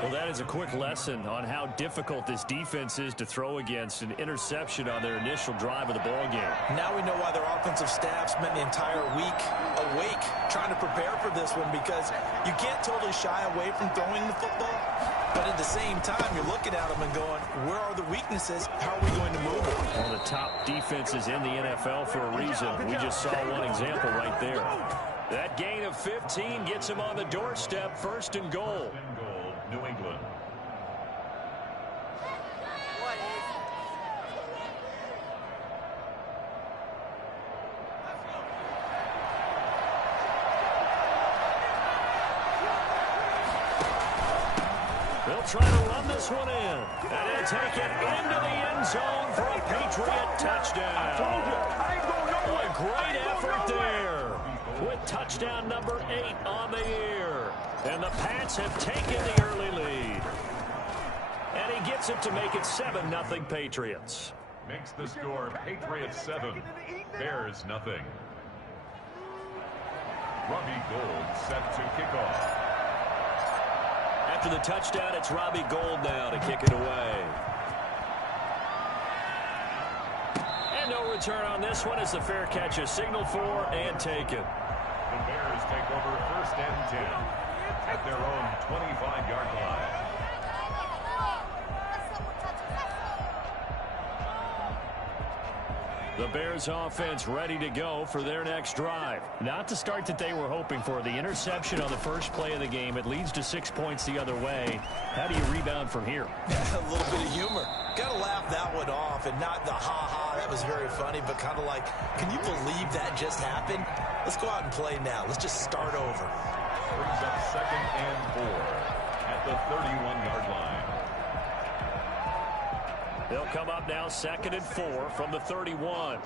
Well, that is a quick lesson on how difficult this defense is to throw against an interception on their initial drive of the ball game. Now we know why their offensive staff spent the entire week awake trying to prepare for this one, because you can't totally shy away from throwing the football, but at the same time, you're looking at them and going, where are the weaknesses? How are we going to move it? One of the top defenses in the NFL for a reason. We just saw one example right there. That gain of 15 gets him on the doorstep, 1st and goal. New England. They'll try to run this one in. And they'll take it into the end zone for a Patriot touchdown. A great effort there with touchdown number 8 on the year. And the Pats have taken the early lead. And he gets it to make it 7-0 Patriots. Makes the score Patriots 7, Bears nothing. Robbie Gould set to kick off. After the touchdown, it's Robbie Gould now to kick it away. And no return on this one as the fair catch is signaled for and taken. The Bears take over 1st and 10 at their own 25-yard line. The Bears offense ready to go for their next drive. Not the start that they were hoping for. The interception on the first play of the game. It leads to 6 points the other way. How do you rebound from here? A little bit of humor. Got to laugh that one off, and not the ha-ha, that was very funny, but kind of like, can you believe that just happened? Let's go out and play now. Let's just start over. Brings up 2nd and 4 at the 31-yard line. They'll come up now 2nd and 4 from the 31.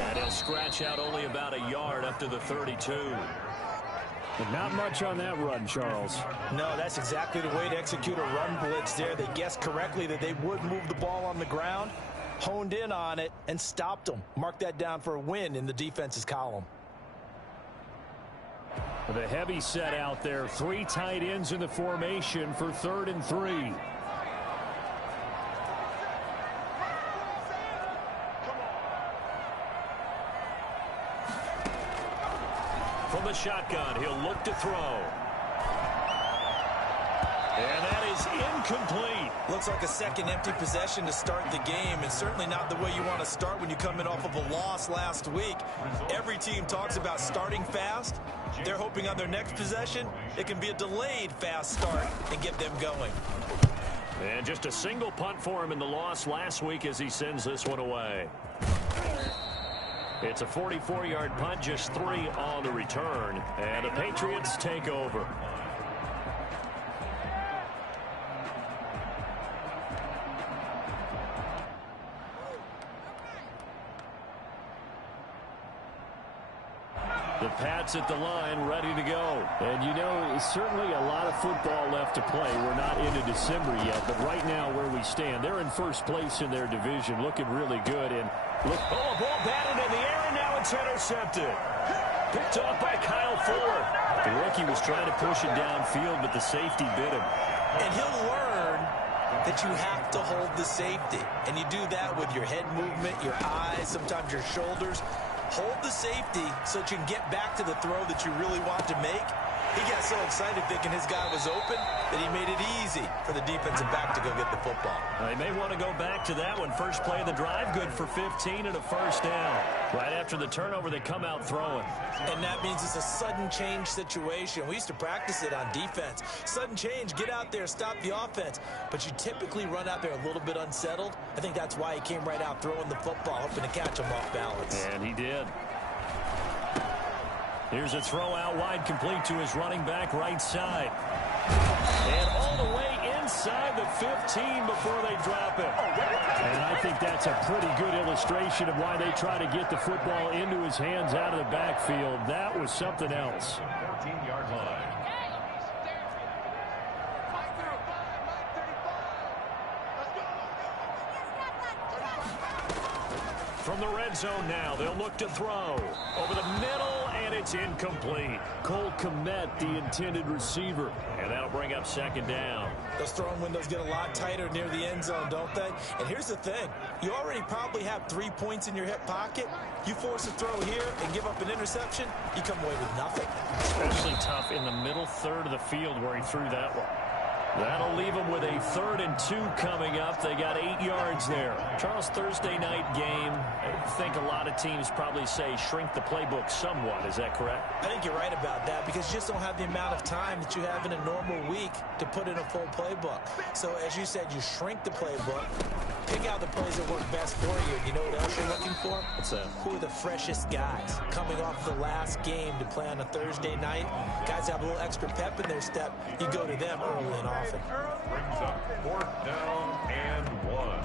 And he'll scratch out only about a yard up to the 32. But not much on that run, Charles. No, that's exactly the way to execute a run blitz there. They guessed correctly that they would move the ball on the ground, honed in on it, and stopped them. Mark that down for a win in the defense's column. The heavy set out there. 3 tight ends in the formation for 3rd and 3. From the shotgun, he'll look to throw. And that is incomplete. Looks like a second empty possession to start the game, and certainly not the way you want to start when you come in off of a loss last week. Every team talks about starting fast. They're hoping on their next possession, it can be a delayed fast start and get them going. And just a single punt for him in the loss last week as he sends this one away. It's a 44-yard punt, just 3 on the return. And the Patriots take over. The Pats at the line, ready to go. And you know, certainly a lot of football left to play. We're not into December yet, but right now where we stand, they're in first place in their division, looking really good. And look, a ball batted in the air, and now it's intercepted. Picked off by Kyle Fuller. The rookie was trying to push it downfield, but the safety bit him. And he'll learn that you have to hold the safety. And you do that with your head movement, your eyes, sometimes your shoulders. Hold the safety so that you can get back to the throw that you really want to make. He got so excited thinking his guy was open that he made it easy for the defensive back to go get the football. They may want to go back to that one. First play of the drive, good for 15 and a first down. Right after the turnover, they come out throwing. And that means it's a sudden change situation. We used to practice it on defense. Sudden change, get out there, stop the offense. But you typically run out there a little bit unsettled. I think that's why he came right out throwing the football, hoping to catch him off balance. And he did. Here's a throw out wide, complete to his running back right side. And all the way inside the 15 before they drop it. And I think that's a pretty good illustration of why they try to get the football into his hands out of the backfield. That was something else. 14-yard line. From the red zone now, they'll look to throw. Over the middle, and it it's incomplete. Cole Kmet, the intended receiver. And that'll bring up second down. Those throwing windows get a lot tighter near the end zone, don't they? And here's the thing. You already probably have 3 points in your hip pocket. You force a throw here and give up an interception, you come away with nothing. Especially tough in the middle third of the field where he threw that one. That'll leave them with a 3rd and 2 coming up. They got 8 yards there. Charles, Thursday night game, I think a lot of teams probably say shrink the playbook somewhat. Is that correct? I think you're right about that because you just don't have the amount of time that you have in a normal week to put in a full playbook. So, as you said, you shrink the playbook, pick out the plays that work best for you. You know what else you're looking for? What's that? Who are the freshest guys coming off the last game to play on a Thursday night? Guys have a little extra pep in their step. You go to them early and often. Brings up 4th down and 1.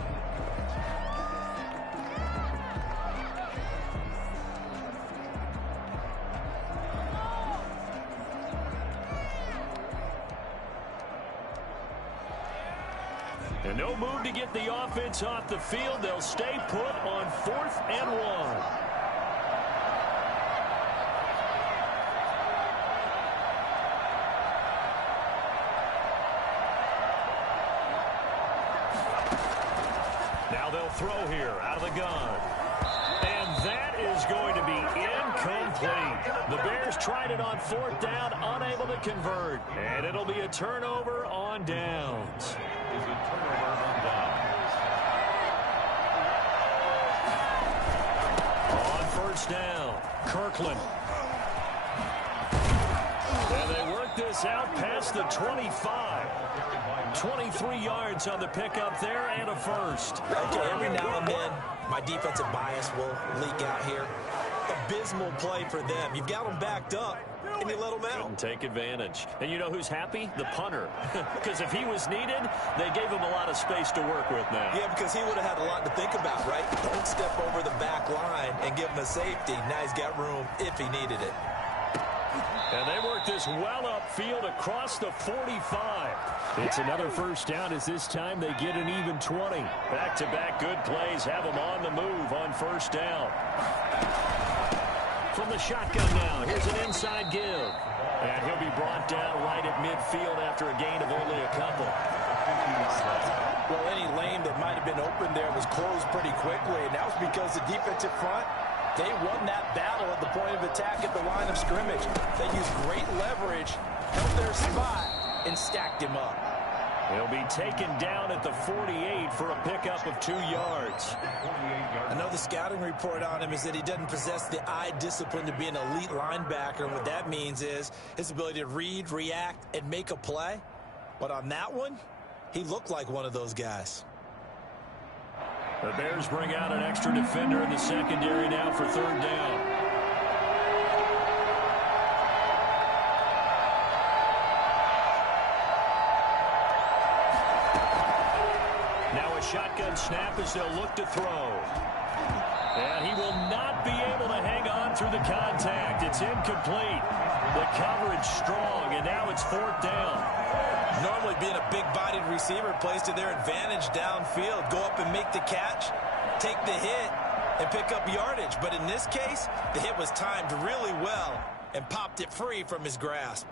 And no move to get the offense off the field. They'll stay put on 4th and 1. Now they'll throw here out of the gun. And that is going to be incomplete. The Bears tried it on 4th down, unable to convert. And it'll be a turnover on downs. Is a turnover on downs. On 1st down, Kirkland. And they work this out past the 25. 23 yards on the pickup there and a first. Okay, every now and then, my defensive bias will leak out here. Abysmal play for them. You've got them backed up, and you let them out. Couldn't take advantage. And you know who's happy? The punter. Because if he was needed, they gave him a lot of space to work with now. Yeah, because he would have had a lot to think about, right? Don't step over the back line and give him a safety. Now he's got room if he needed it. And they work this well upfield across the 45. It's another 1st down as this time they get an even 20. Back-to-back good plays have them on the move on 1st down. From the shotgun now, here's an inside give. And he'll be brought down right at midfield after a gain of only a couple. Well, any lane that might have been open there was closed pretty quickly, and that was because the defensive front, they won that battle at the point of attack at the line of scrimmage. They used great leverage, held their spot, and stacked him up. He'll be taken down at the 48 for a pickup of 2 yards. I know the scouting report on him is that he doesn't possess the eye discipline to be an elite linebacker. And what that means is his ability to read, react, and make a play. But on that one, he looked like one of those guys. The Bears bring out an extra defender in the secondary now for 3rd down. Now a shotgun snap as they'll look to throw. And he will not be able to hang on through the contact. It's incomplete. The coverage strong, and now it's 4th down. Normally being a big-bodied receiver plays to their advantage downfield. Go up and make the catch, take the hit, and pick up yardage. But in this case, the hit was timed really well and popped it free from his grasp.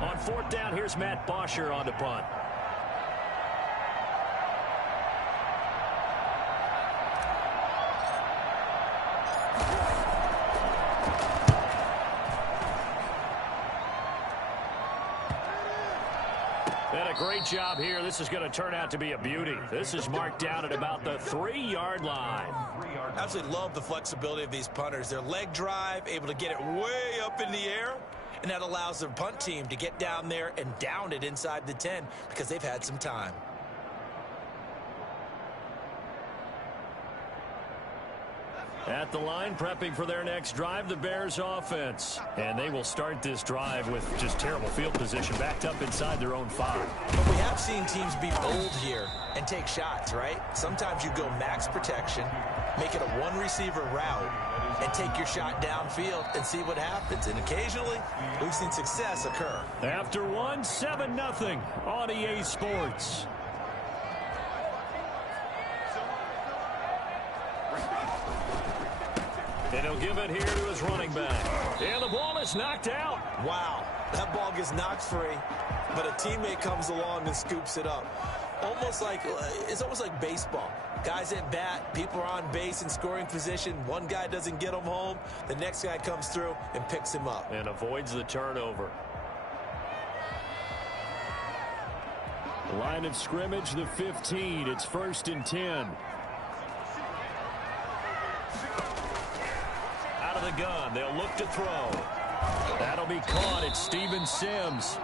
On 4th down, here's Matt Bosher on the punt. And a great job here. This is going to turn out to be a beauty. This is marked down at about the 3-yard line. Absolutely love the flexibility of these punters. Their leg drive, able to get it way up in the air, and that allows their punt team to get down there and down it inside the 10 because they've had some time. At the line, prepping for their next drive, the Bears offense. And they will start this drive with just terrible field position, backed up inside their own 5. But we have seen teams be bold here and take shots, right? Sometimes you go max protection, make it a one-receiver route, and take your shot downfield and see what happens. And occasionally, we've seen success occur. After 1, 7-0 on EA Sports. And he'll give it here to his running back. And the ball is knocked out. Wow, that ball gets knocked free, but a teammate comes along and scoops it up. It's almost like baseball. Guys at bat, people are on base in scoring position. One guy doesn't get him home. The next guy comes through and picks him up. And avoids the turnover. Line of scrimmage, the 15. It's 1st and 10. Out of the gun. They'll look to throw. That'll be caught. It's Steven Sims.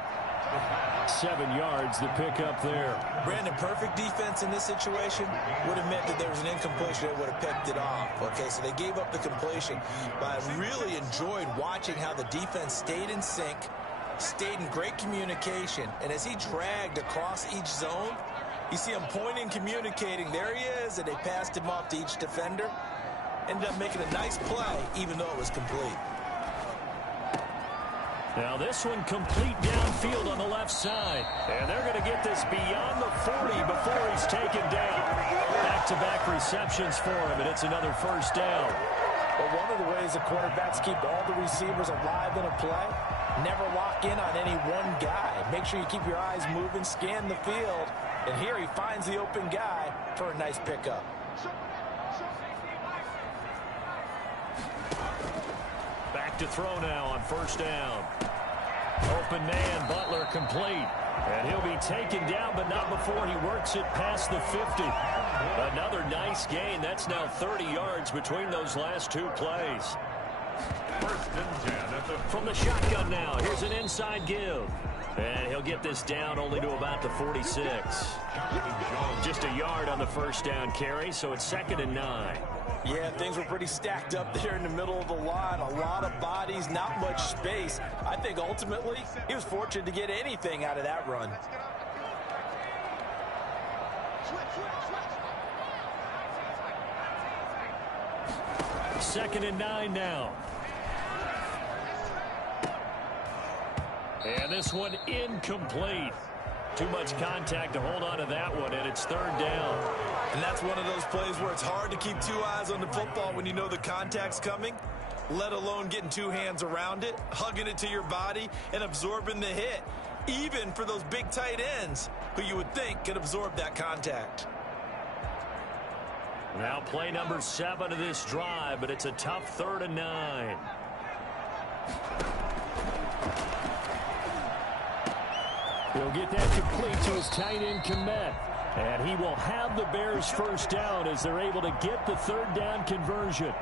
7 yards to pick up there. Brandon, perfect defense in this situation would have meant that there was an incompletion that would have picked it off. Okay, so they gave up the completion, but I really enjoyed watching how the defense stayed in sync, stayed in great communication, and as he dragged across each zone, you see him pointing, communicating. There he is, and they passed him off to each defender. Ended up making a nice play, even though it was complete. Now this one complete downfield on the left side. And they're going to get this beyond the 40 before he's taken down. Back-to-back receptions for him, and it's another 1st down. Well, one of the ways the quarterbacks keep all the receivers alive in a play, never lock in on any one guy. Make sure you keep your eyes moving, scan the field. And here he finds the open guy for a nice pickup. Back to throw now on 1st down. Open man, Butler complete. And he'll be taken down, but not before he works it past the 50. Another nice gain. That's now 30 yards between those last 2 plays. 1st and 10 at the... From the shotgun now, here's an inside give. And he'll get this down only to about the 46. Just a yard on the 1st down carry, so it's 2nd and 9. Yeah, things were pretty stacked up there in the middle of the line. A lot of bodies, not much space. I think ultimately he was fortunate to get anything out of that run. Second and 9 now. And this one incomplete. Too much contact to hold on to that one, and it's 3rd down. And that's one of those plays where it's hard to keep 2 eyes on the football when you know the contact's coming, let alone getting 2 hands around it, hugging it to your body, and absorbing the hit, even for those big tight ends who you would think could absorb that contact. Now play number 7 of this drive, but it's a tough 3rd and 9. He'll get that complete to his tight end, Komet. And he will have the Bears' 1st down as they're able to get the 3rd down conversion.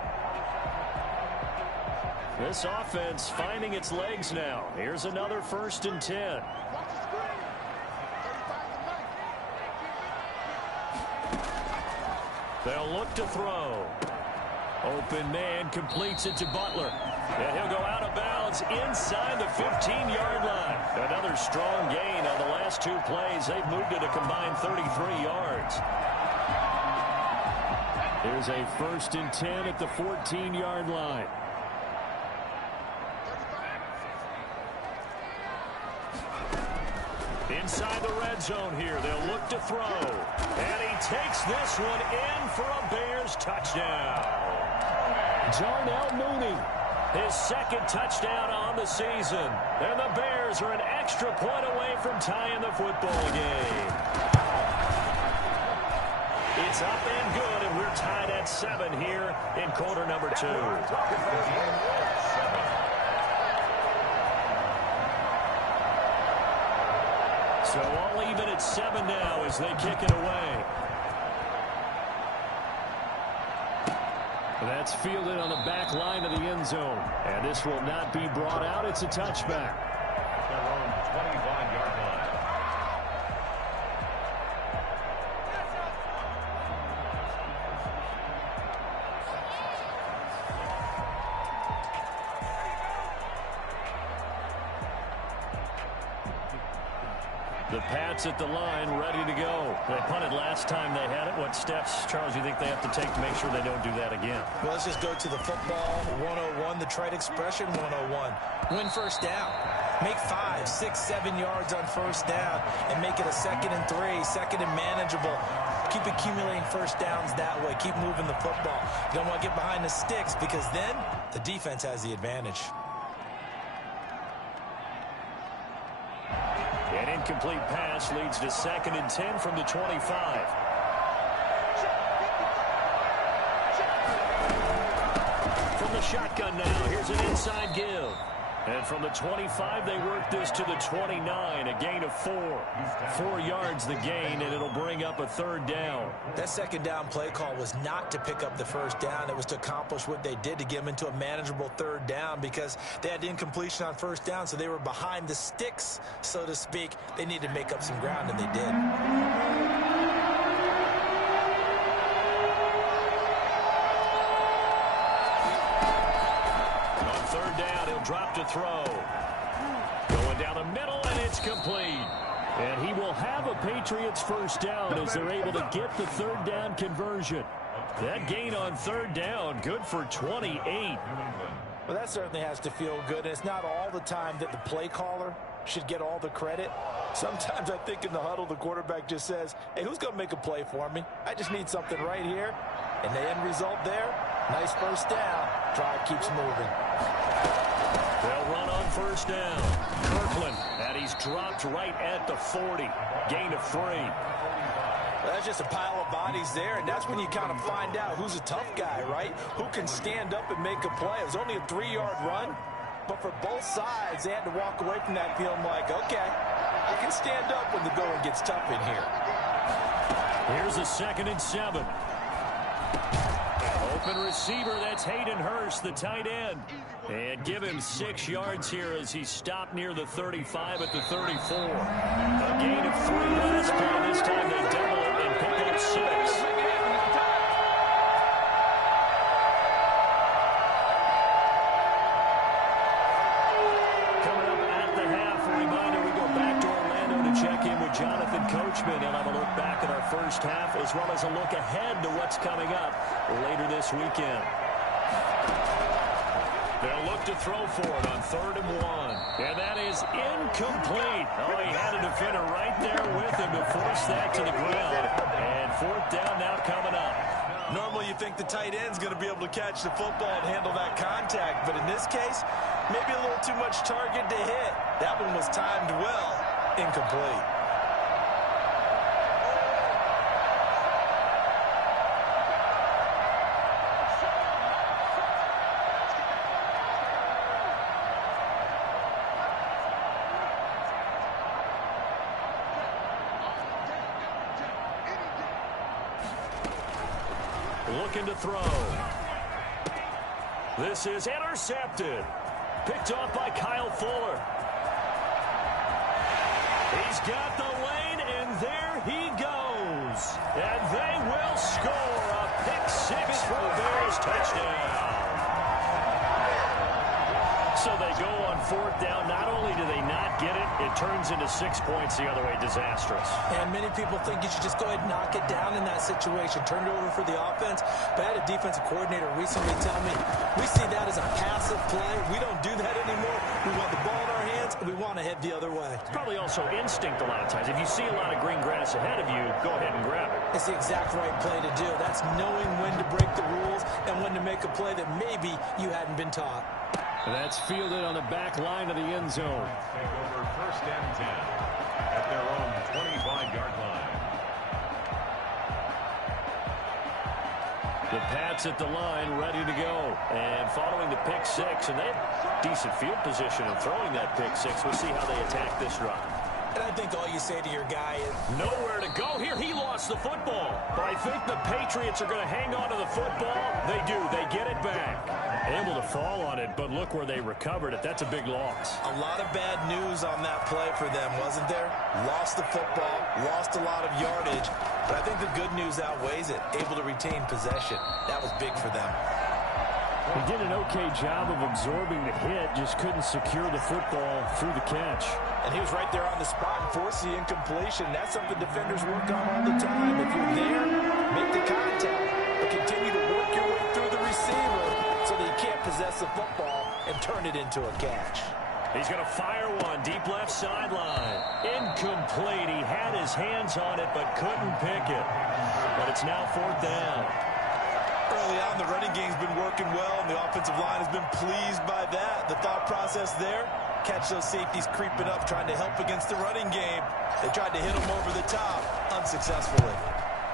This offense finding its legs now. Here's another 1st and 10. They'll look to throw. Open man completes it to Butler. And he'll go out of bounds inside the 15-yard line. Another strong gain on the last 2 plays. They've moved it a combined 33 yards. Here's a 1st and 10 at the 14-yard line. Inside the red zone here. They'll look to throw. And he takes this one in for a Bears touchdown. Jarnell Mooney, his 2nd touchdown on the season. And the Bears are an extra point away from tying the football game. It's up and good, and we're tied at 7 here in quarter number 2. So all even at 7 now as they kick it away. That's fielded on the back line of the end zone. And this will not be brought out. It's a touchback. At their own 25-yard line. The Pats at the line, ready to go. They punted last time they had it. What steps, Charles, you think they have to take to make sure they don't do that again? Well, let's just go to the football 101, the trite expression 101. Win 1st down. Make 5, 6, 7 yards on first down and make it a 2nd and 3, 2nd and manageable. Keep accumulating first downs that way. Keep moving the football. You don't want to get behind the sticks because then the defense has the advantage. An incomplete pass leads to 2nd and 10 from the 25. From the shotgun now, here's an inside give. And from the 25, they work this to the 29, a gain of 4. 4 yards the gain, and it'll bring up a 3rd down. That 2nd down play call was not to pick up the 1st down. It was to accomplish what they did to get them into a manageable 3rd down because they had incompletion on 1st down, so they were behind the sticks, so to speak. They needed to make up some ground, and they did. Drop to throw. Going down the middle, and it's complete. And he will have a Patriots 1st down as they're able to get the 3rd down conversion. That gain on 3rd down, good for 28. Well, that certainly has to feel good. And it's not all the time that the play caller should get all the credit. Sometimes I think in the huddle, the quarterback just says, hey, who's going to make a play for me? I just need something right here. And the end result there, nice 1st down. Drive keeps moving. They'll run on 1st down. Kirkland, and he's dropped right at the 40. Gain of 3. Well, that's just a pile of bodies there, and that's when you kind of find out who's a tough guy, right? Who can stand up and make a play. It was only a 3-yard run, but for both sides, they had to walk away from that feeling like, okay, I can stand up when the going gets tough in here. Here's a 2nd and 7. Open receiver, that's Hayden Hurst, the tight end. And give him 6 yards here as he's stopped near the 35 at the 34. A gain of 3 last play. This time they double it and pick up 6. Coming up at the half, a reminder, we go back to Orlando to check in with Jonathan Coachman. He'll have a look back at our 1st half as well as a look ahead to what's coming up later this weekend. They'll look to throw for it on 3rd and 1. And that is incomplete. Oh, he had a defender right there with him to force that to the ground. And 4th down now coming up. Normally you think the tight end's going to be able to catch the football and handle that contact. But in this case, maybe a little too much target to hit. That one was timed well. Incomplete. Looking to throw. This is intercepted. Picked off by Kyle Fuller. He's got the lane, and there he goes. And they will score a pick-6 for a Bears touchdown. So they go on 4th down. Not only do they not get it, it turns into 6 points the other way. Disastrous. And many people think you should just go ahead and knock it down in that situation. Turn it over for the offense. But I had a defensive coordinator recently tell me, we see that as a passive play. We don't do that anymore. We want the ball in our hands, and we want to head the other way. It's probably also instinct a lot of times. If you see a lot of green grass ahead of you, go ahead and grab it. It's the exact right play to do. That's knowing when to break the rules and when to make a play that maybe you hadn't been taught. And that's fielded on the back line of the end zone. Take over 1st and 10 at their own 25-yard line. The Pats at the line, ready to go. And following the pick-6, and they have decent field position in throwing that pick-6. We'll see how they attack this drive. And I think all you say to your guy is, nowhere to go here. He lost the football. But I think the Patriots are going to hang on to the football. They do. They get it back. Able to fall on it, but look where they recovered it. That's a big loss. A lot of bad news on that play for them, wasn't there? Lost the football, lost a lot of yardage, but I think the good news outweighs it. Able to retain possession. That was big for them. He did an okay job of absorbing the hit, just couldn't secure the football through the catch. And he was right there on the spot and forced the incompletion. That's something defenders work on all the time. If you're there, make the contact, but continue to work your way through the receiver so that he can't possess the football and turn it into a catch. He's going to fire one deep left sideline. Incomplete. He had his hands on it but couldn't pick it. But it's now 4th down. Early on, the running game's been working well, and the offensive line has been pleased by that. The thought process there, catch those safeties creeping up, trying to help against the running game. They tried to hit him over the top, unsuccessfully.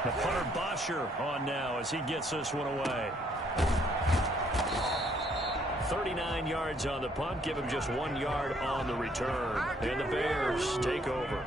The punter Bosher on now as he gets this one away. 39 yards on the punt, give him just 1 yard on the return. And the Bears take over.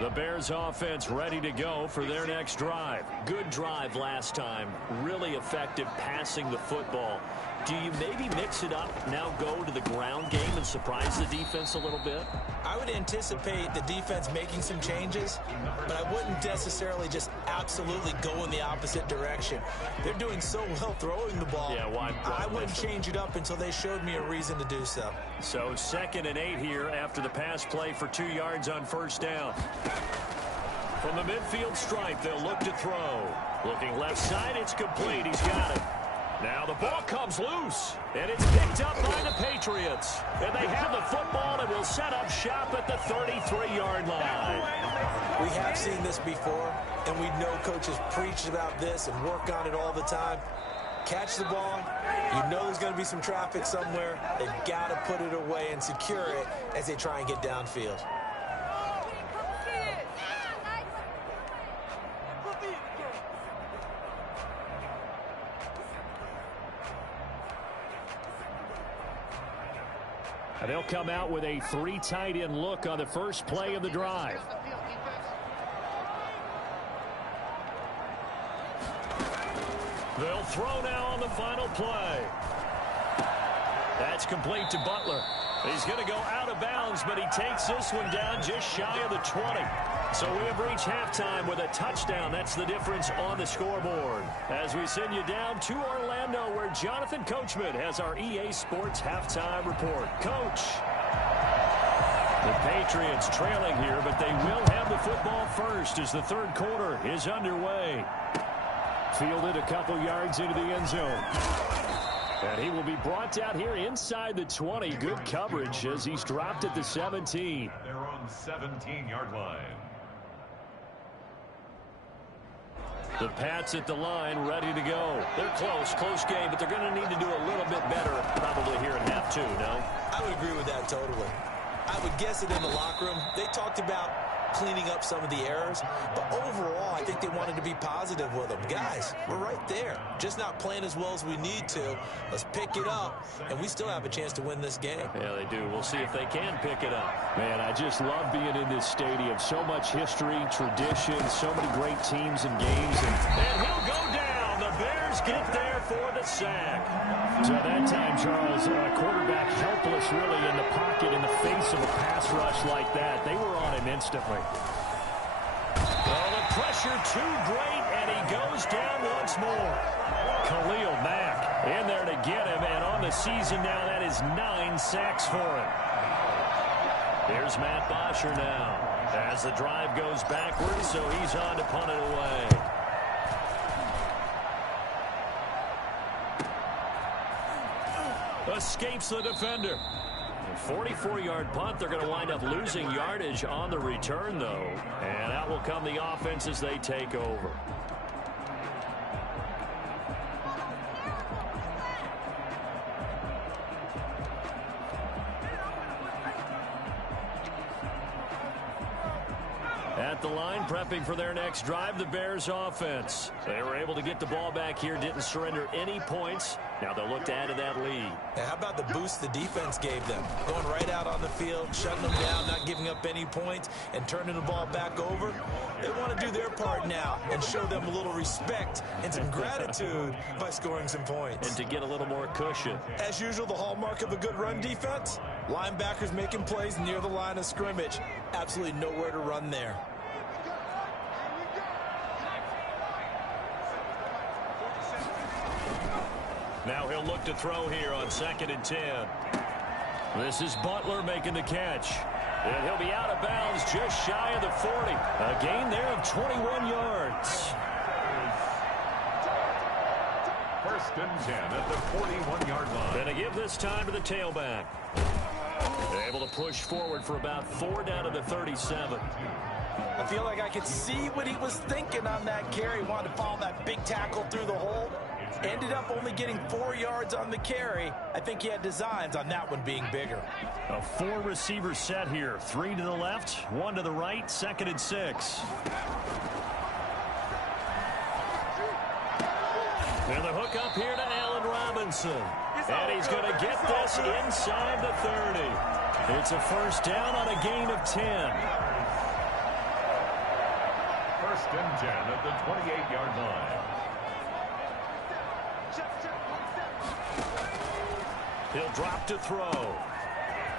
The Bears offense ready to go for their next drive. Good drive last time. Really effective passing the football. Do you maybe mix it up, now go to the ground game and surprise the defense a little bit? I would anticipate the defense making some changes, but I wouldn't necessarily just absolutely go in the opposite direction. They're doing so well throwing the ball. Yeah, why I wouldn't change it up until they showed me a reason to do so. So 2nd and 8 here after the pass play for 2 yards on 1st down. From the midfield stripe, they'll look to throw. Looking left side, it's complete. He's got it. Now the ball comes loose, and it's picked up by the Patriots. And they have the football and will set up shop at the 33-yard line. We have seen this before, and we know coaches preach about this and work on it all the time. Catch the ball. You know there's going to be some traffic somewhere. They've got to put it away and secure it as they try and get downfield. And they'll come out with a 3 tight end look on the first play of the drive. They'll throw now on the final play. That's complete to Butler. He's going to go out of bounds, but he takes this one down just shy of the 20. So we have reached halftime with a touchdown. That's the difference on the scoreboard. As we send you down to Orlando, where Jonathan Coachman has our EA Sports halftime report. Coach. The Patriots trailing here, but they will have the football first as the 3rd quarter is underway. Fielded a couple yards into the end zone. And he will be brought down here inside the 20. Good coverage as he's dropped at the 17. They're on the 17-yard line. The Pats at the line, ready to go. They're close game, but they're going to need to do a little bit better probably here in half 2, no? I would agree with that totally. I would guess it in the locker room. They talked about cleaning up some of the errors, but overall, I think they wanted to be positive with them. Guys, we're right there. Just not playing as well as we need to. Let's pick it up, and we still have a chance to win this game. Yeah, they do. We'll see if they can pick it up. Man, I just love being in this stadium. So much history, tradition, so many great teams and games. And he'll go down. The Bears get there for the sack. So that time, Charles, quarterback helpless really in the pocket in the face of a pass rush like that. They were on him instantly. Well, the pressure too great, and he goes down once more. Khalil Mack in there to get him, and on the season now, that is 9 sacks for him. Here's Matt Bosher now as the drive goes backwards, so he's on to punt it away. Escapes the defender. 44-yard punt. They're going to wind up losing yardage on the return, though. And out will come the offense as they take over. At the line, prepping for their next drive, the Bears offense. They were able to get the ball back here, didn't surrender any points. Now they'll look to add to that lead. Now, how about the boost the defense gave them? Going right out on the field, shutting them down, not giving up any points, and turning the ball back over. They want to do their part now and show them a little respect and some gratitude by scoring some points. And to get a little more cushion. As usual, the hallmark of a good run defense, linebackers making plays near the line of scrimmage. Absolutely nowhere to run there. Now he'll look to throw here on 2nd and 10. This is Butler making the catch. And he'll be out of bounds just shy of the 40. A gain there of 21 yards. First and 10 at the 41-yard line. Going to give this time to the tailback. Able to push forward for about 4 down to the 37. I feel like I could see what he was thinking on that carry. Wanted to follow that big tackle through the hole. Ended up only getting 4 yards on the carry. I think he had designs on that one being bigger. A 4-receiver set here. 3 to the left, 1 to the right, 2nd and 6. And the hook up here to Allen Robinson. And he's going to get this inside the 30. It's a first down on a gain of 10. First and 10 at the 28-yard line. He'll drop to throw.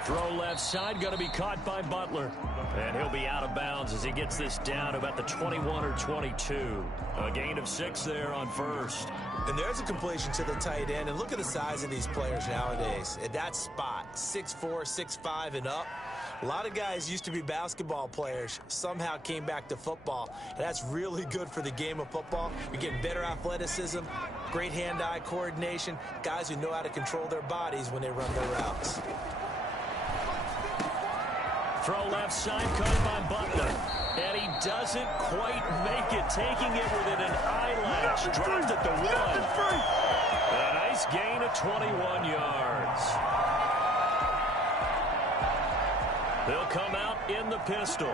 Throw left side, going to be caught by Butler. And he'll be out of bounds as he gets this down to about the 21 or 22. A gain of 6 there on first. And there's a completion to the tight end. And look at the size of these players nowadays. At that spot, 6'4", 6'5", and up. A lot of guys used to be basketball players, somehow came back to football. And that's really good for the game of football. You're getting better athleticism, great hand-eye coordination, guys who know how to control their bodies when they run their routes. Throw left side, caught by Butler. And he doesn't quite make it, taking it within an eyelash. Dropped at the 1. A nice gain of 21 yards. They'll come out in the pistol.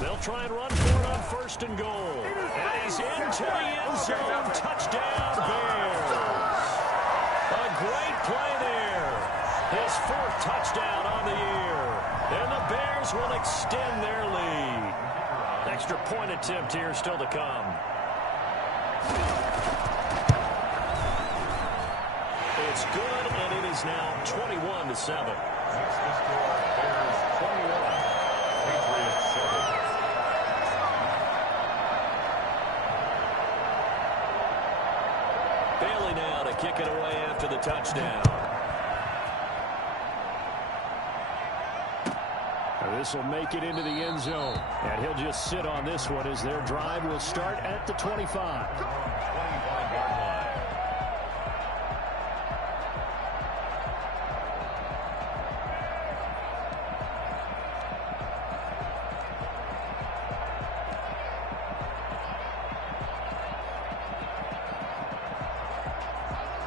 They'll try and run for it on 1st and goal. And he's into the end zone. Touchdown, Bears. A great play there. His 4th touchdown on the year. And the Bears will extend their lead. Extra point attempt here still to come. It's good, and it is now 21-7. That's the score. Bears 21, Patriots 7. Bailey now to kick it away after the touchdown. This will make it into the end zone. And he'll just sit on this one as their drive will start at the 25. 25-yard line.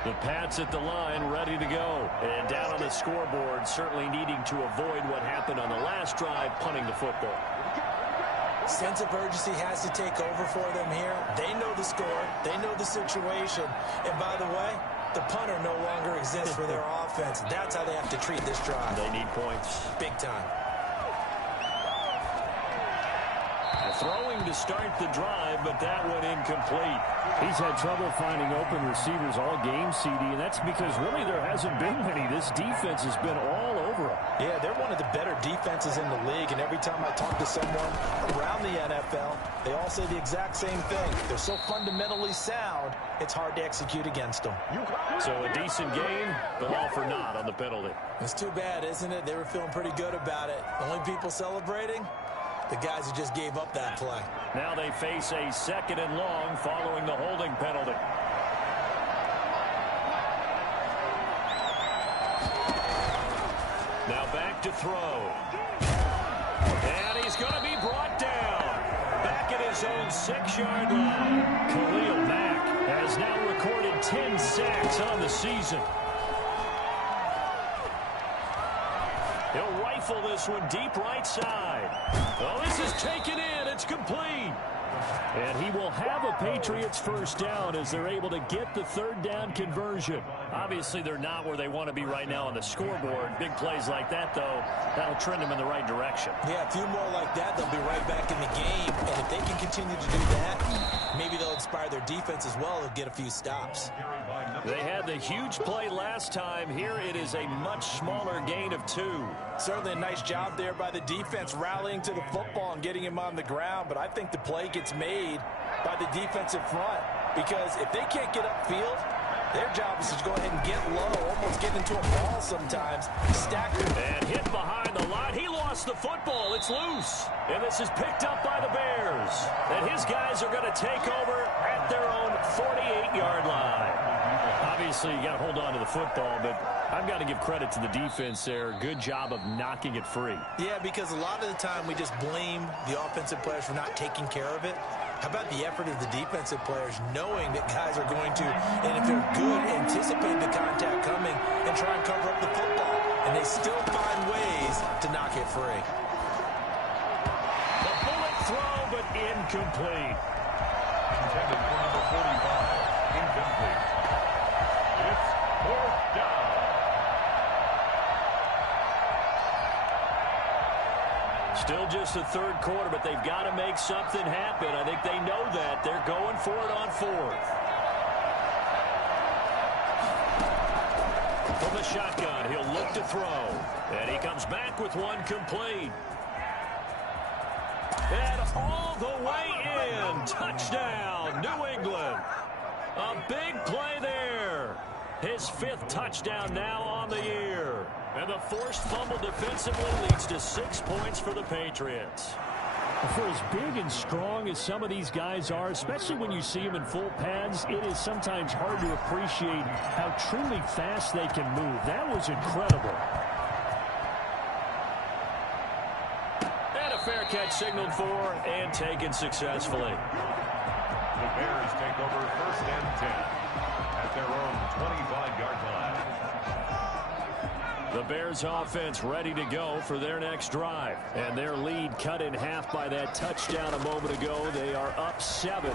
The Pats at the line, ready to go. And down on the scoreboard, certainly needing to avoid what happened on the last drive, punting the football. Sense of urgency has to take over for them here. They know the score. They know the situation. And by the way, the punter no longer exists for their offense. That's how they have to treat this drive. They need points. Big time. Throwing to start the drive, but that one incomplete. He's had trouble finding open receivers all game, CD, and that's because really there hasn't been many. This defense has been all over him. Yeah, they're one of the better defenses in the league, and every time I talk to someone around the NFL, they all say the exact same thing. They're so fundamentally sound, it's hard to execute against them. So a decent game, but all for naught on the penalty. It's too bad, isn't it? They were feeling pretty good about it. The only people celebrating? The guys who just gave up that play. Now they face a 2nd and long following the holding penalty. Now back to throw. And he's going to be brought down. Back at his own 6-yard line. Khalil Mack has now recorded 10 sacks on the season. He'll rifle this one deep right side. Oh, this is taken in. It's complete. And he will have a Patriots first down as they're able to get the 3rd down conversion. Obviously, they're not where they want to be right now on the scoreboard. Big plays like that, though, that'll trend them in the right direction. Yeah, a few more like that, they'll be right back in the game. And if they can continue to do that, maybe they'll inspire their defense as well and get a few stops. They had the huge play last time. Here it is a much smaller gain of 2. Certainly a nice job there by the defense rallying to the football and getting him on the ground, but I think the play gets made by the defensive front because if they can't get upfield, their job is to go ahead and get low, almost get turned into a ball sometimes. Stacked it. And hit behind the line. He lost the football. It's loose. And this is picked up by the Bears. And his guys are going to take over at their own 48-yard line. Obviously, you got to hold on to the football, but I've got to give credit to the defense there. Good job of knocking it free. Yeah, because a lot of the time we just blame the offensive players for not taking care of it. How about the effort of the defensive players knowing that guys are going to, and if they're good, anticipate the contact coming and try and cover up the football. And they still find ways to knock it free. The bullet throw, but incomplete. Intended for number 45. Incomplete. It's fourth down. Still just the third quarter, but they've got to make something happen. I think they know that. They're going for it on fourth. From the shotgun, he'll look to throw. And he comes back with one complete. And all the way in. Touchdown, New England. A big play there. His fifth touchdown now on the year. And the forced fumble defensively leads to 6 points for the Patriots. For as big and strong as some of these guys are, especially when you see them in full pads, it is sometimes hard to appreciate how truly fast they can move. That was incredible. And a fair catch signaled for and taken successfully. The Bears take over first and 10 at their own 25-yard line. The Bears offense ready to go for their next drive. And their lead cut in half by that touchdown a moment ago. They are up 7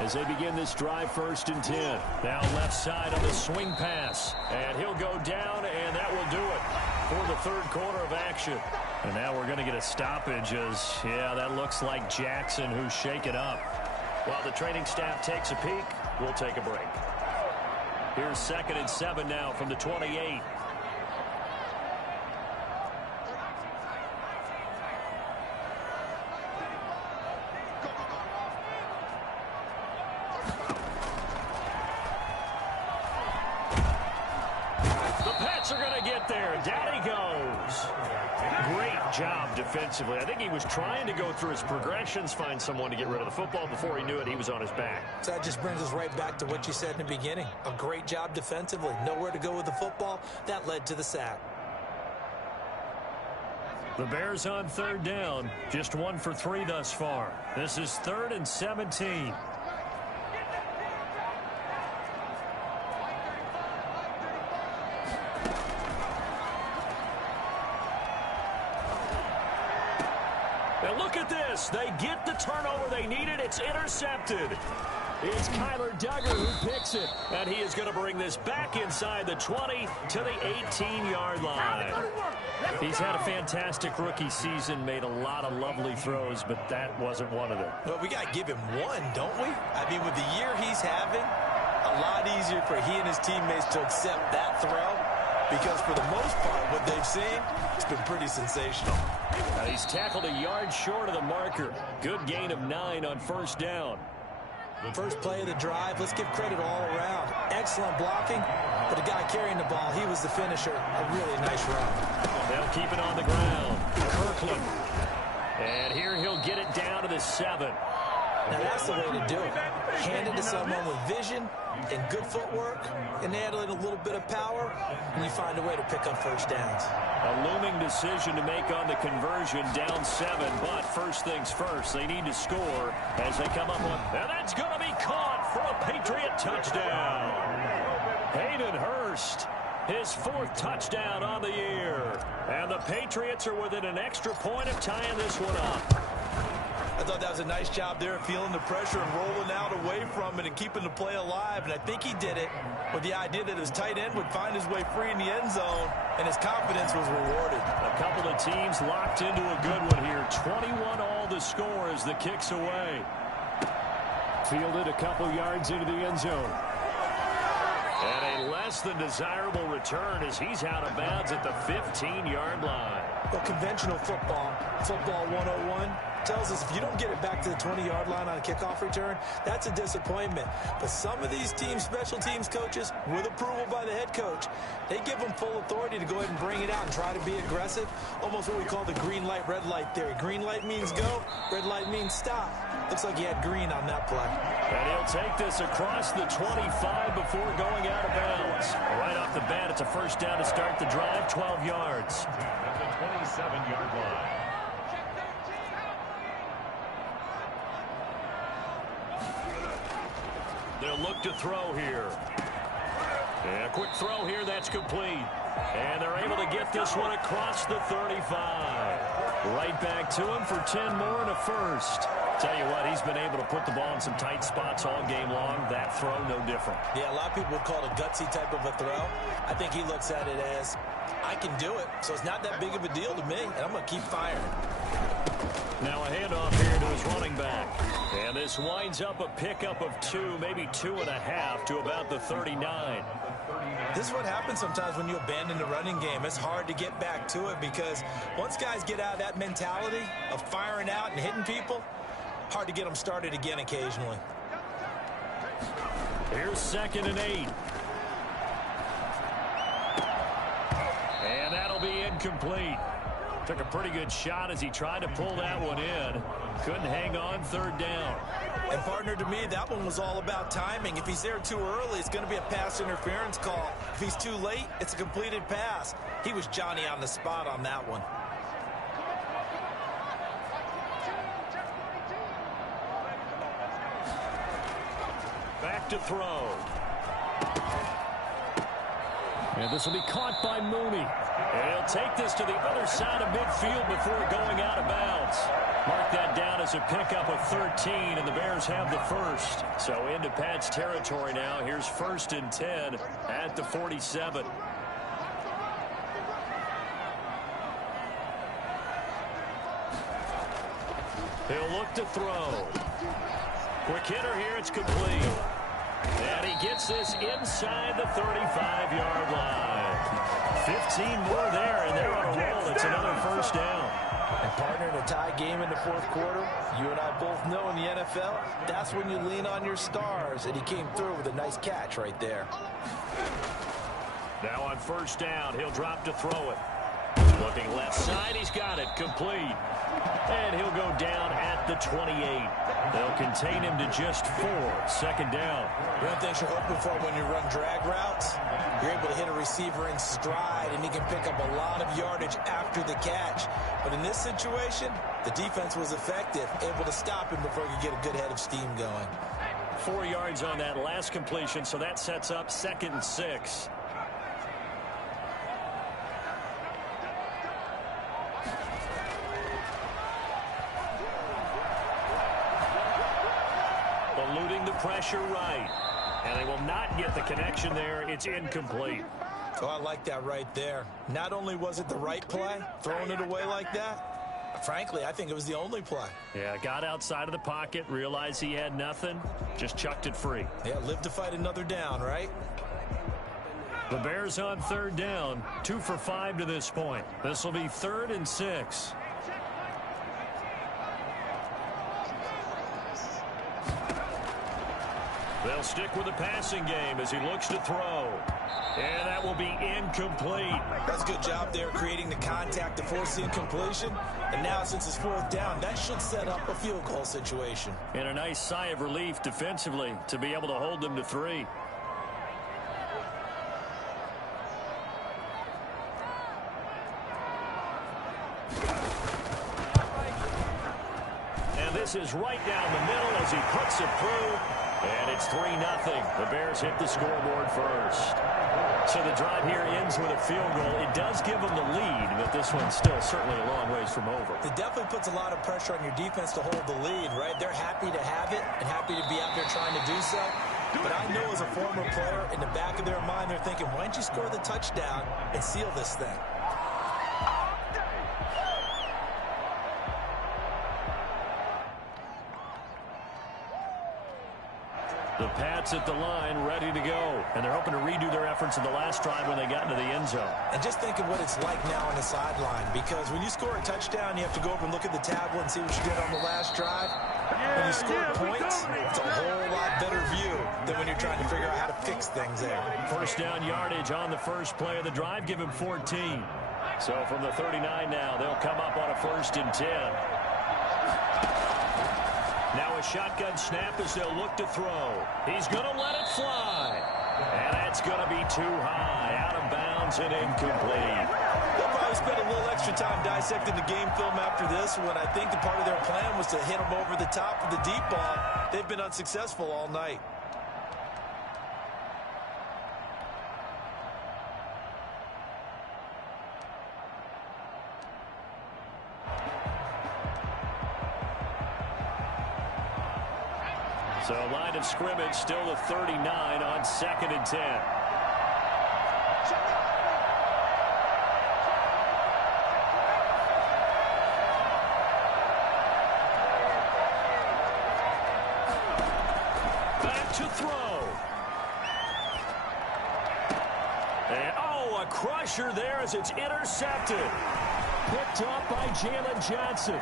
as they begin this drive first and 10. Now left side on the swing pass. And he'll go down, and that will do it for the third quarter of action. And now we're going to get a stoppage as, yeah, that looks like Jackson who's shaken up. While the training staff takes a peek, we'll take a break. Here's 2nd and 7 now from the 28. Are going to get there. Down he goes. Great job defensively. I think he was trying to go through his progressions, find someone to get rid of the football. Before he knew it, he was on his back. So that just brings us right back to what you said in the beginning. A great job defensively. Nowhere to go with the football. That led to the sack. The Bears on third down. Just 1 for 3 thus far. This is 3rd and 17. Now look at this. They get the turnover they needed. It's intercepted. It's Kyler Duggar who picks it. And he is going to bring this back inside the 20 to the 18-yard line. He's had a fantastic rookie season, made a lot of lovely throws, but that wasn't one of them. Well, we got to give him one, don't we? I mean, with the year he's having, a lot easier for he and his teammates to accept that throw. Because for the most part, what they've seen, it's been pretty sensational. He's tackled a yard short of the marker. Good gain of 9 on first down. First play of the drive, let's give credit all around. Excellent blocking, but the guy carrying the ball, he was the finisher. A really nice run. They'll keep it on the ground. Kirkland. And here he'll get it down to the 7. Now that's the way to do it. Hand it to someone with vision and good footwork, and add in a little bit of power, and you find a way to pick up first downs. A looming decision to make on the conversion, down 7, but first things first, they need to score as they come up on. And that's going to be caught for a Patriot touchdown. Hayden Hurst, his 4th touchdown on the year. And the Patriots are within an extra point of tying this one up. I thought that was a nice job there, feeling the pressure and rolling out away from it and keeping the play alive. And I think he did it with the idea that his tight end would find his way free in the end zone, and his confidence was rewarded. A couple of teams locked into a good one here. 21 all to score as the kick's away. Fielded a couple yards into the end zone. And a less than desirable return as he's out of bounds at the 15-yard line. Well, conventional football 101, tells us if you don't get it back to the 20-yard line on a kickoff return, that's a disappointment. But some of these special teams coaches, with approval by the head coach, they give them full authority to go ahead and bring it out and try to be aggressive. Almost what we call the green light, red light theory. Green light means go, red light means stop. Looks like he had green on that play. And he'll take this across the 25 before going out of bounds. Right off the bat, it's a first down to start the drive, 12 yards. At the 27-yard line. They'll look to throw here. And a quick throw here, that's complete. And they're able to get this one across the 35. Right back to him for 10 more and a first. Tell you what, he's been able to put the ball in some tight spots all game long. That throw, no different. Yeah, a lot of people would call it a gutsy type of a throw. I think he looks at it as, I can do it, so it's not that big of a deal to me, and I'm going to keep firing. Now a handoff here to his running back. And this winds up a pickup of 2, maybe 2.5 to about the 39. This is what happens sometimes when you abandon the running game. It's hard to get back to it because once guys get out of that mentality of firing out and hitting people, hard to get them started again occasionally. Here's 2nd and 8. And that'll be incomplete. Took a pretty good shot as he tried to pull that one in. Couldn't hang on, 3rd down. And partner, to me, that one was all about timing. If he's there too early, it's going to be a pass interference call. If he's too late, it's a completed pass. He was Johnny on the spot on that one. Back to throw. And this will be caught by Mooney. And he'll take this to the other side of midfield before going out of bounds. Mark that down as a pickup of 13, and the Bears have the first. So into Pat's territory now. Here's 1st and 10 at the 47. He'll look to throw. Quick hitter here, it's complete. And he gets this inside the 35-yard line. 15 more there, and they're on a roll. It's another first down. And partner, in a tie game in the 4th quarter, you and I both know in the NFL, that's when you lean on your stars, and he came through with a nice catch right there. Now on 1st down, he'll drop to throw it. Looking left side, he's got it, complete. And he'll go down at the 28. They'll contain him to just 4. 2nd down. One thing you're hoping for when you run drag routes, you're able to hit a receiver in stride, and he can pick up a lot of yardage after the catch. But in this situation, the defense was effective, able to stop him before he could get a good head of steam going. 4 yards on that last completion, so that sets up 2nd and 6. Eluding the pressure right. And they will not get the connection there. It's incomplete. Oh, I like that right there. Not only was it the right play, throwing it away like that, frankly, I think it was the only play. Yeah, got outside of the pocket, realized he had nothing, just chucked it free. Yeah, live to fight another down, right? The Bears on 3rd down, 2 for 5 to this point. This will be 3rd and 6. They'll stick with the passing game as he looks to throw. And that will be incomplete. That's a good job there creating the contact to force the incompletion. And now since it's 4th down, that should set up a field goal situation. And a nice sigh of relief defensively to be able to hold them to 3. And this is right down the middle as he puts it through. And it's 3-0. The Bears hit the scoreboard first. So the drive here ends with a field goal. It does give them the lead, but this one's still certainly a long ways from over. It definitely puts a lot of pressure on your defense to hold the lead, right? They're happy to have it and happy to be out there trying to do so. But I know as a former player, in the back of their mind, they're thinking, why don't you score the touchdown and seal this thing? The Pats Pats at the line, ready to go. And they're hoping to redo their efforts in the last drive when they got into the end zone. And just think of what it's like now on the sideline, because when you score a touchdown, you have to go over and look at the tablet and see what you did on the last drive. When you score points, it's a whole lot better view than when you're trying to figure out how to fix things there. First down yardage on the first play of the drive. Give him 14. So from the 39 now, they'll come up on a 1st and 10. Now a shotgun snap as they'll look to throw. He's going to let it fly. And that's going to be too high. Out of bounds and incomplete. They'll probably spend a little extra time dissecting the game film after this one. I think the part of their plan was to hit them over the top of the deep ball. They've been unsuccessful all night. So line of scrimmage still the 39 on 2nd and 10. Back to throw. And a crusher there as it's intercepted. Picked up by Jalen Johnson.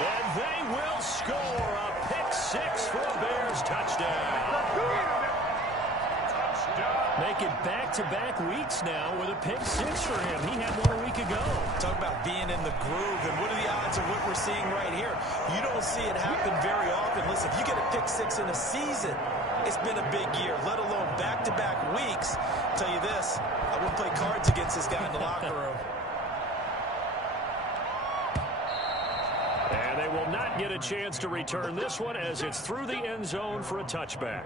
And they will score a pick 6 for a Bears touchdown. Make it back-to-back weeks now with a pick 6 for him. He had one a week ago. Talk about being in the groove, and what are the odds of what we're seeing right here? You don't see it happen very often. Listen, if you get a pick 6 in a season, it's been a big year, let alone back-to-back weeks. I'll tell you this, I wouldn't play cards against this guy in the locker room. And they will not get a chance to return this one as it's through the end zone for a touchback.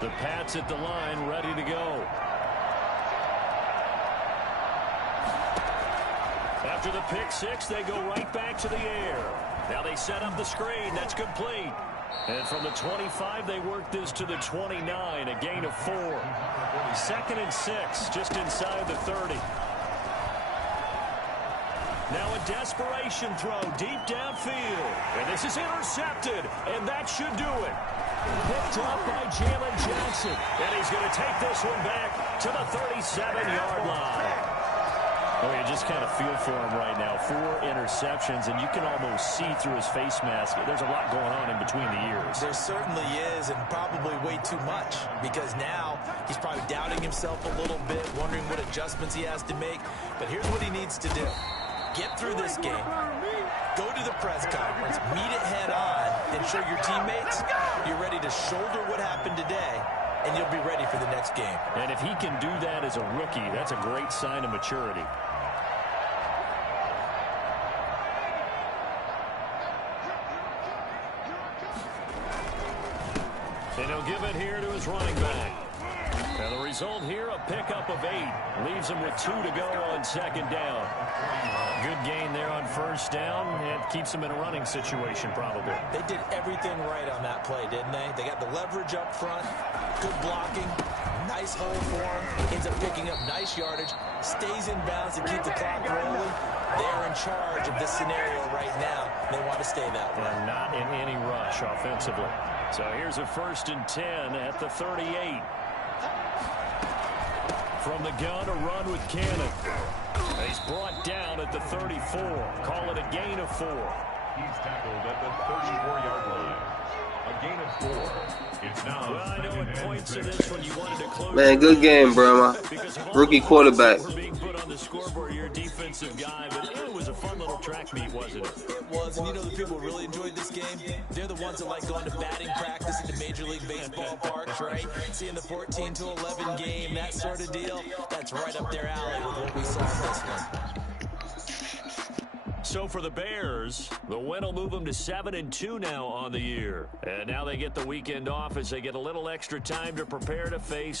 The Pats at the line, ready to go. After the pick 6, they go right back to the air. Now they set up the screen. That's complete. And from the 25, they work this to the 29, a gain of 4. 2nd and 6, just inside the 30. Now a desperation throw deep downfield. And this is intercepted, and that should do it. Picked up by Jalen Johnson. And he's going to take this one back to the 37-yard line. Oh, you just kind of feel for him right now. 4 interceptions, and you can almost see through his face mask. There's a lot going on in between the ears. There certainly is, and probably way too much, because now he's probably doubting himself a little bit, wondering what adjustments he has to make. But here's what he needs to do. Get through this game, go to the press conference, meet it head on, and show your teammates you're ready to shoulder what happened today, and you'll be ready for the next game. And if he can do that as a rookie, that's a great sign of maturity. And he'll give it here to his running back. And the result here, a pickup of 8. Leaves him with 2 to go on 2nd down. Good gain there on 1st down. And keeps him in a running situation, probably. They did everything right on that play, didn't they? They got the leverage up front, good blocking, nice hole for him, ends up picking up nice yardage, stays in bounds to keep the clock rolling. They're in charge of this scenario right now. They want to stay that way. They're not in any rush offensively. So here's a 1st and 10 at the 38. From the gun, a run with Cannon. He's brought down at the 34. Call it a gain of 4. He's tackled at the 34-yard line. A gain of 4. It's now well, I know at points in this one you wanted to close. Man, good game, bro. Rookie quarterback. Being put on the scoreboard, your defensive guy, but it was a fun little track meet, wasn't it? It was, and you know the people who really enjoyed this game? They're the ones that like going to batting practice at the Major League Baseball parks, right? Seeing the 14-11 game, that sort of deal. That's right up their alley with what we saw in this one. So for the Bears, the win will move them to 7-2 now on the year. And now they get the weekend off as they get a little extra time to prepare to face the